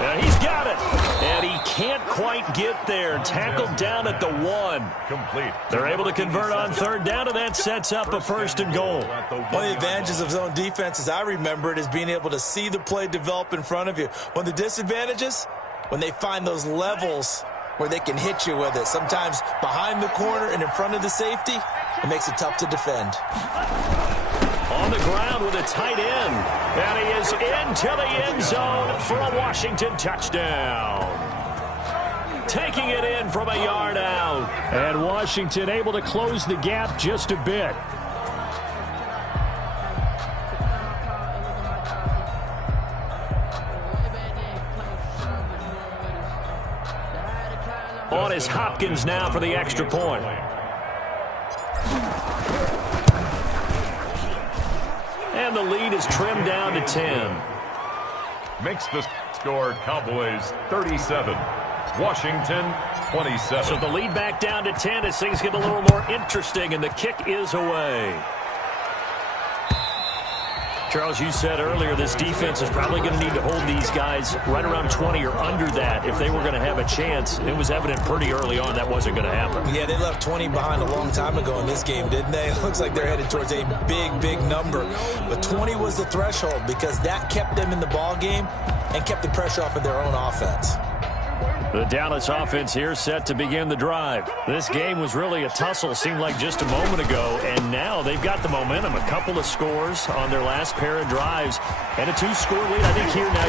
And he's got it. And he can't quite get there. Tackled down at the 1. Complete. They're able to convert on 3rd down, and that sets up a 1st and goal. One of the advantages of zone defense, as I remember it, is being able to see the play develop in front of you. One of the disadvantages, when they find those levels where they can hit you with it. Sometimes behind the corner and in front of the safety, it makes it tough to defend. On the ground with a tight end. And he is into the end zone for a Washington touchdown. Taking it in from a yard out. And Washington able to close the gap just a bit. On is Hopkins now for the extra point. And the lead is trimmed down to 10. Makes the score Cowboys 37. Washington 27. So the lead back down to 10 as things get a little more interesting, and the kick is away. Charles, you said earlier this defense is probably going to need to hold these guys right around 20 or under that if they were going to have a chance. It was evident pretty early on that wasn't going to happen. Yeah, they left 20 behind a long time ago in this game, didn't they? It looks like they're headed towards a big, big number. But 20 was the threshold because that kept them in the ball game and kept the pressure off of their own offense. The Dallas offense here set to begin the drive. This game was really a tussle, seemed like just a moment ago, and now they've got the momentum. A couple of scores on their last pair of drives, and a 2-score lead. I think here now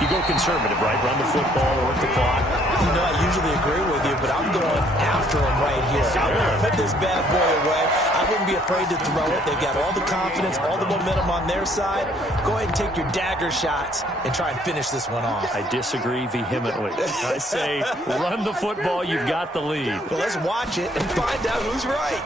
you go conservative, right? Run the football, work the clock. You know, I usually agree with you, but I'm going after him right here. I want to put this bad boy away. I wouldn't be afraid to throw it. They've got all the confidence, all the momentum on their side. Go ahead and take your dagger shots and try and finish this one off. I disagree vehemently. I say run the football. You've got the lead. Well, let's watch it and find out who's right.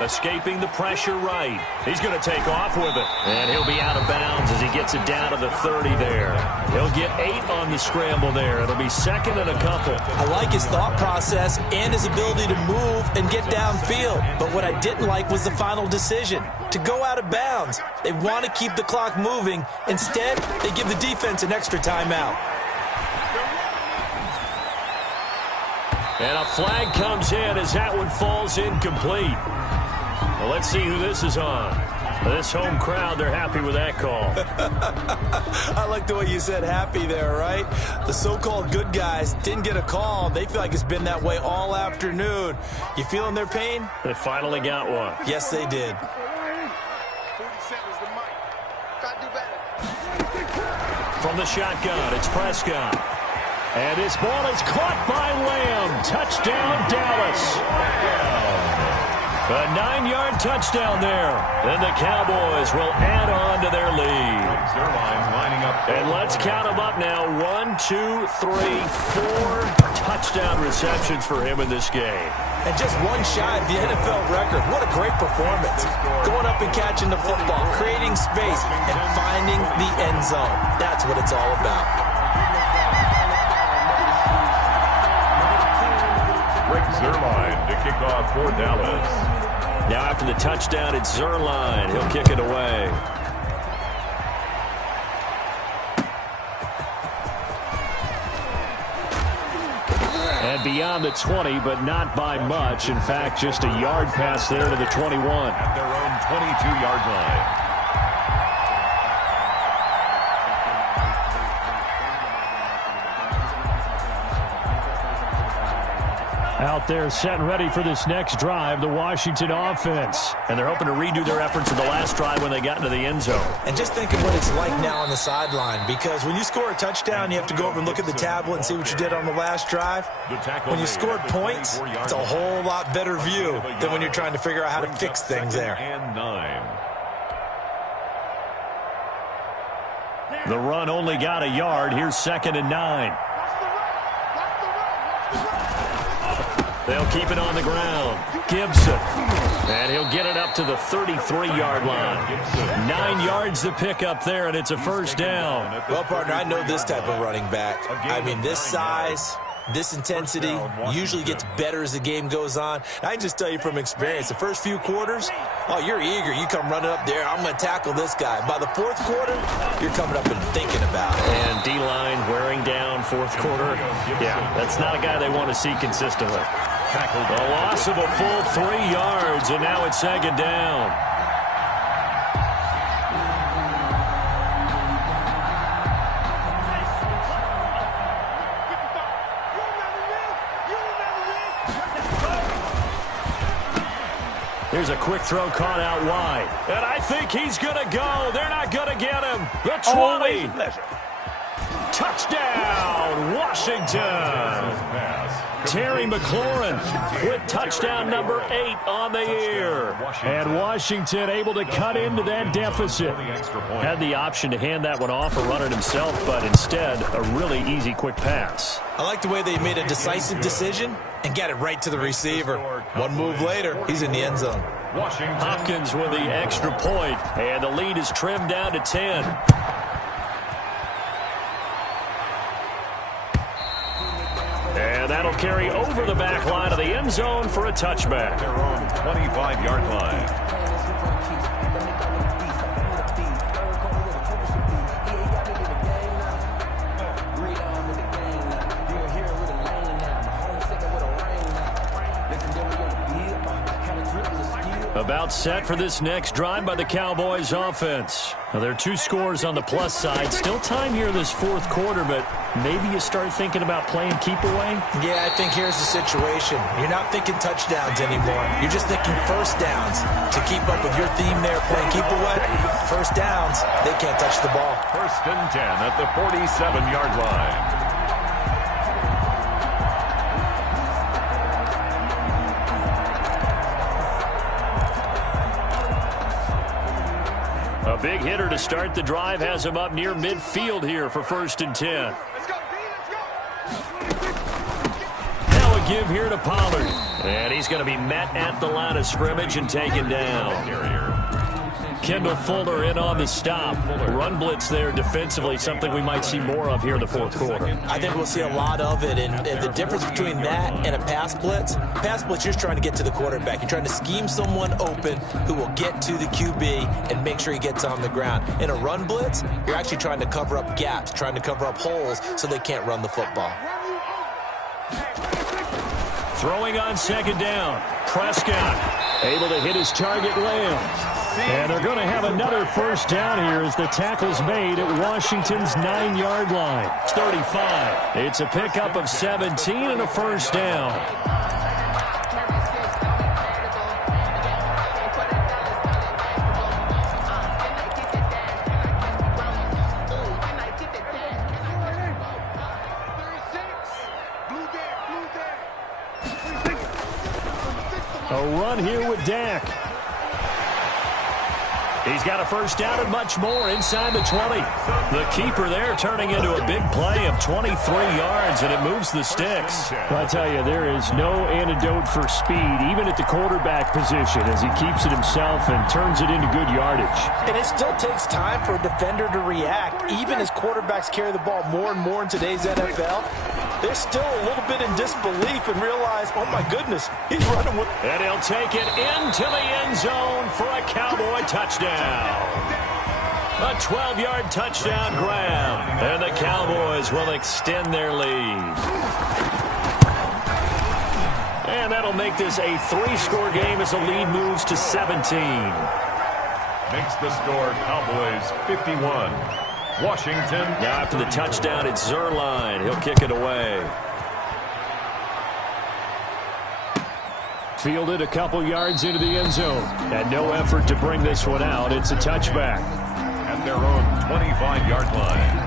Escaping the pressure right. He's going to take off with it. And he'll be out of bounds as he gets it down to the 30 there. He'll get 8 on the scramble there. It'll be second and a couple. I like his thought process and his ability to move and get downfield. But what I didn't like was the final decision, to go out of bounds. They want to keep the clock moving. Instead, they give the defense an extra timeout. And a flag comes in as that one falls incomplete. Well, let's see who this is on. This home crowd, they're happy with that call. I like the way you said happy there, right? The so-called good guys didn't get a call. They feel like it's been that way all afternoon. You feeling their pain? They finally got one. Yes, they did. 47's the mic. Got to do better. From the shotgun, it's Prescott. And his ball is caught by Lamb. Touchdown, Dallas. A 9-yard touchdown there. Then the Cowboys will add on to their lead. And let's count them up now. 1, 2, 3, 4 touchdown receptions for him in this game. And just one shy of the NFL record. What a great performance. Going up and catching the football, creating space, and finding the end zone. That's what it's all about. Rick Zerline to kick off for Dallas. Now after the touchdown, it's Zerline. He'll kick it away. And beyond the 20, but not by much. In fact, just a yard pass there to the 21. At their own 22-yard line. Out there set and ready for this next drive, the Washington offense. And they're hoping to redo their efforts in the last drive when they got into the end zone. And just think of what it's like now on the sideline, because when you score a touchdown, you have to go over and look at the tablet and see what you did on the last drive. When you scored points, it's a whole lot better view than when you're trying to figure out how to fix things there. And 9. The run only got a yard. Here's 2nd and 9. They'll keep it on the ground. Gibson. And he'll get it up to the 33-yard line. 9 yards to pick up there, and it's a first down. Well, partner, I know this type of running back. I mean, this size, this intensity usually gets better as the game goes on. I can just tell you from experience, the first few quarters, oh, you're eager. You come running up there, I'm going to tackle this guy. By the fourth quarter, you're coming up and thinking about it. And D-line wearing down fourth quarter. Yeah, that's not a guy they want to see consistently. A loss of a full 3 yards, and now it's 2nd down. Here's a quick throw caught out wide. And I think he's going to go. They're not going to get him. The 20. Touchdown, Washington. Terry McLaurin with touchdown number 8 on the year. And Washington able to cut into that deficit. Had the option to hand that one off or run it himself, but instead a really easy quick pass. I like the way they made a decisive decision and got it right to the receiver. One move later, he's in the end zone. Hopkins with the extra point, and the lead is trimmed down to 10. And that'll carry over the back line of the end zone for a touchback. Their own 25-yard line. About set for this next drive by the Cowboys offense. Now, there are 2 scores on the plus side. Still time here in this fourth quarter, but maybe you start thinking about playing keep away? Yeah, I think here's the situation. You're not thinking touchdowns anymore. You're just thinking first downs. To keep up with your theme there, playing keep away, first downs, they can't touch the ball. 1st and 10 at the 47-yard line. A big hitter to start the drive has him up near midfield here for 1st and 10. Now a give here to Pollard. And he's going to be met at the line of scrimmage and taken down. Kendall Fuller in on the stop. Run blitz there defensively, something we might see more of here in the fourth quarter. I think we'll see a lot of it, and the difference between that and a pass blitz, you're trying to get to the quarterback. You're trying to scheme someone open who will get to the QB and make sure he gets on the ground. In a run blitz, you're actually trying to cover up gaps, trying to cover up holes so they can't run the football. Throwing on 2nd down. Prescott able to hit his target Lamb. And they're going to have another first down here as the tackle's made at Washington's 9-yard line. It's 35. It's a pickup of 17 and a first down. A run here with Dak. He's got a first down and much more inside the 20. The keeper there turning into a big play of 23 yards, and it moves the sticks. I tell you, there is no antidote for speed, even at the quarterback position, as he keeps it himself and turns it into good yardage. And it still takes time for a defender to react. Even as quarterbacks carry the ball more and more in today's NFL, they're still a little bit in disbelief and realize, oh my goodness, he's running with... And he'll take it into the end zone for a Cowboy touchdown. A 12-yard touchdown grab. And the Cowboys will extend their lead. And that'll make this a 3-score game as the lead moves to 17. Makes the score Cowboys 51. Washington. Now after the touchdown, it's Zerline. He'll kick it away. Fielded a couple yards into the end zone. And no effort to bring this one out. It's a touchback. At their own 25-yard line.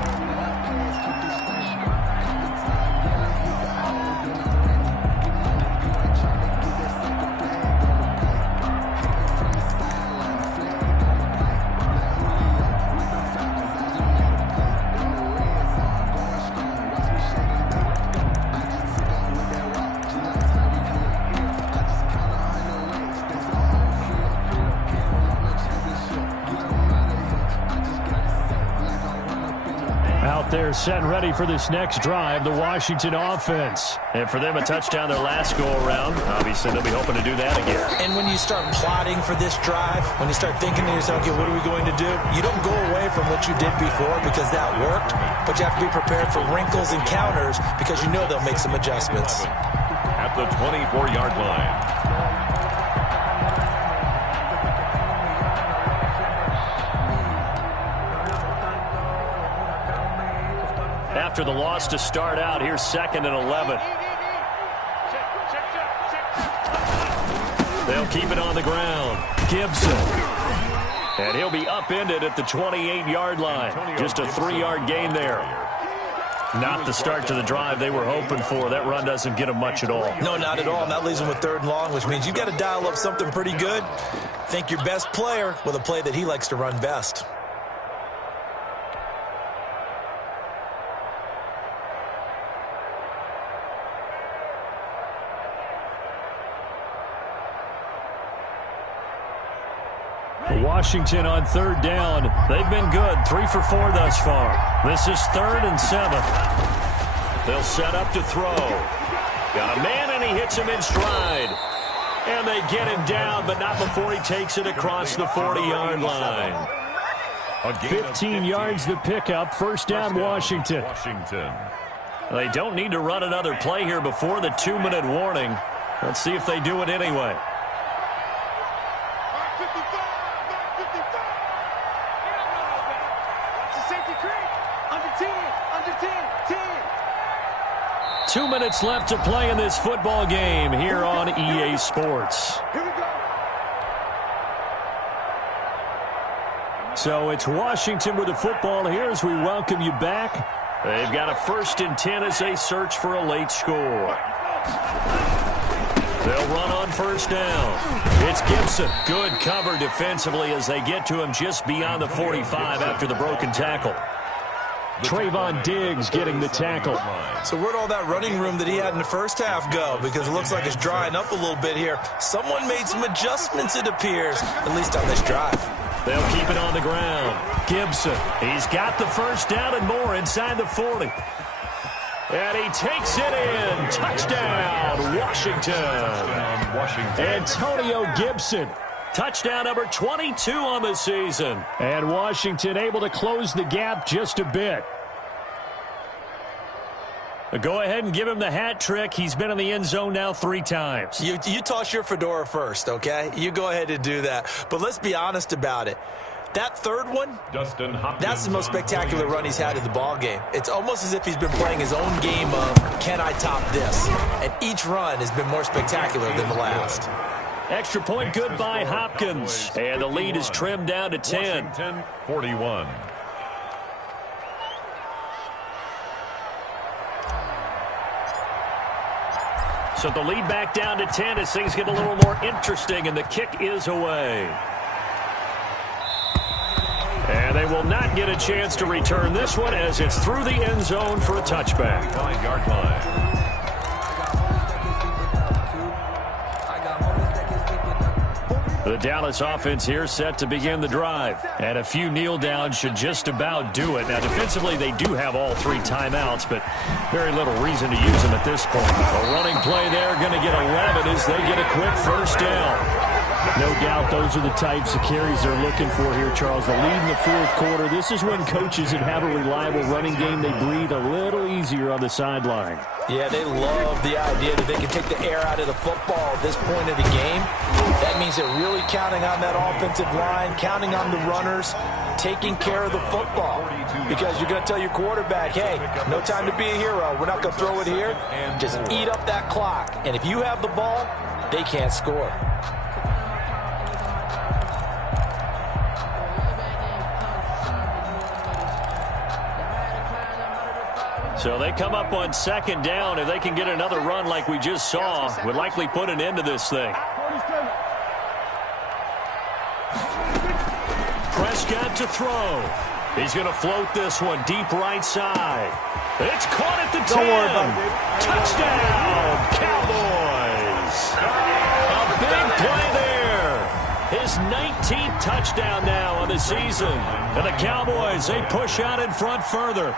They're set and ready for this next drive, the Washington offense. And for them, a touchdown their last go-around. Obviously, they'll be hoping to do that again. And when you start plotting for this drive, when you start thinking to yourself, okay, what are we going to do? You don't go away from what you did before because that worked, but you have to be prepared for wrinkles and counters because you know they'll make some adjustments. At the 24-yard line. After the loss to start out, here's 2nd and 11. They'll keep it on the ground. Gibson. And he'll be upended at the 28-yard line. Just a 3-yard gain there. Not the start to the drive they were hoping for. That run doesn't get them much at all. No, not at all. And that leaves them with 3rd and long, which means you've got to dial up something pretty good. Think your best player with a play that he likes to run best. Washington on 3rd down. They've been good. 3 for 4 thus far. This is 3rd and 7. They'll set up to throw. Got a man, and he hits him in stride. And they get him down, but not before he takes it across the 40-yard line. 15 yards the pickup. First down, Washington. They don't need to run another play here before the 2-minute warning. Let's see if they do it anyway. 2 minutes left to play in this football game here on EA Sports. Here we go. So it's Washington with the football here as we welcome you back. They've got a 1st and 10 as they search for a late score. They'll run on 1st down. It's Gibson. Good cover defensively as they get to him just beyond the 45 after the broken tackle. Trayvon Diggs getting the tackle. So where'd all that running room that he had in the first half go? Because it looks like it's drying up a little bit here. Someone made some adjustments, it appears, at least on this drive. They'll keep it on the ground. Gibson, he's got the first down and more inside the 40. And he takes it in. Touchdown, Washington. Antonio Gibson. Touchdown number 22 on the season. And Washington able to close the gap just a bit. Go ahead and give him the hat trick. He's been in the end zone now 3 times. You toss your fedora first, okay? You go ahead and do that. But let's be honest about it. That third one, that's the most spectacular run he's had in the ball game. It's almost as if he's been playing his own game of, can I top this? And each run has been more spectacular than the last. Extra point good by Hopkins. And the lead is trimmed down to 10. Washington, 41. So the lead back down to 10 as things get a little more interesting, and the kick is away. And they will not get a chance to return this one as it's through the end zone for a touchback. 5-yard line. The Dallas offense here set to begin the drive. And a few kneel downs should just about do it. Now, defensively, they do have all 3 timeouts, but very little reason to use them at this point. A running play there, going to get 11 as they get a quick first down. No doubt those are the types of carries they're looking for here, Charles. The lead in the fourth quarter. This is when coaches that have a reliable running game, they breathe a little easier on the sideline. Yeah, they love the idea that they can take the air out of the football at this point of the game. That means they're really counting on that offensive line, counting on the runners, taking care of the football. Because you're going to tell your quarterback, hey, no time to be a hero. We're not going to throw it here. Just eat up that clock. And if you have the ball, they can't score. So they come up on second down. If they can get another run like we just saw, would likely put an end to this thing. Prescott to throw. He's going to float this one deep right side. It's caught at the 10. Don't worry about it. Touchdown, Cowboys. A big play there. His 19th touchdown now on the season. And the Cowboys, they push out in front further.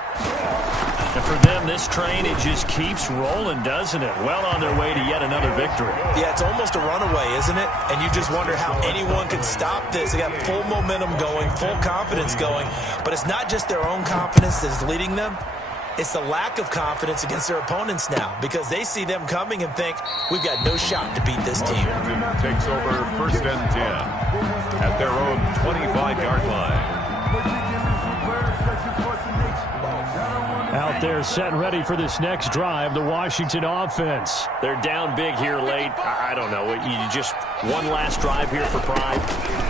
And for them, this train, it just keeps rolling, doesn't it? Well on their way to yet another victory. Yeah, it's almost a runaway, isn't it? And you just wonder how anyone could stop this. They got full momentum going, full confidence going. But it's not just their own confidence that's leading them. It's the lack of confidence against their opponents now, because they see them coming and think, we've got no shot to beat this team. Washington takes over first and 10 at their own 25-yard line. Out there set and ready for this next drive, the Washington offense. They're down big here late. I don't know. You just one last drive here for pride.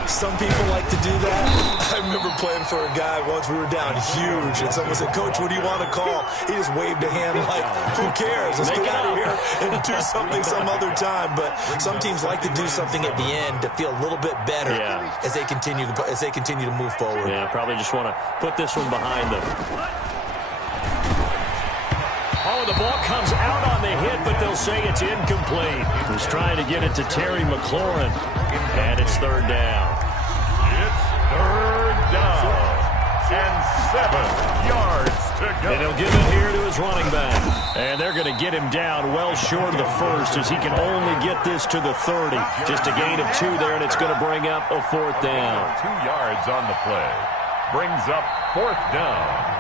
Some people like to do that. I remember playing for a guy once. We were down huge, and someone said, Coach, what do you want to call? He just waved a hand like, who cares? Let's get out of here and do something some other time. But some teams like to do something at the end to feel a little bit better as they continue to move forward. Yeah, probably just want to put this one behind them. Oh, the ball comes out on the hit, but they'll say it's incomplete. Was trying to get it to Terry McLaurin, and it's third down. It's third down and 7 yards to go. And he'll give it here to his running back. And they're going to get him down well short of the first, as he can only get this to the 30. Just a gain of 2 there, and it's going to bring up a fourth down. 2 yards on the play. Brings up fourth down.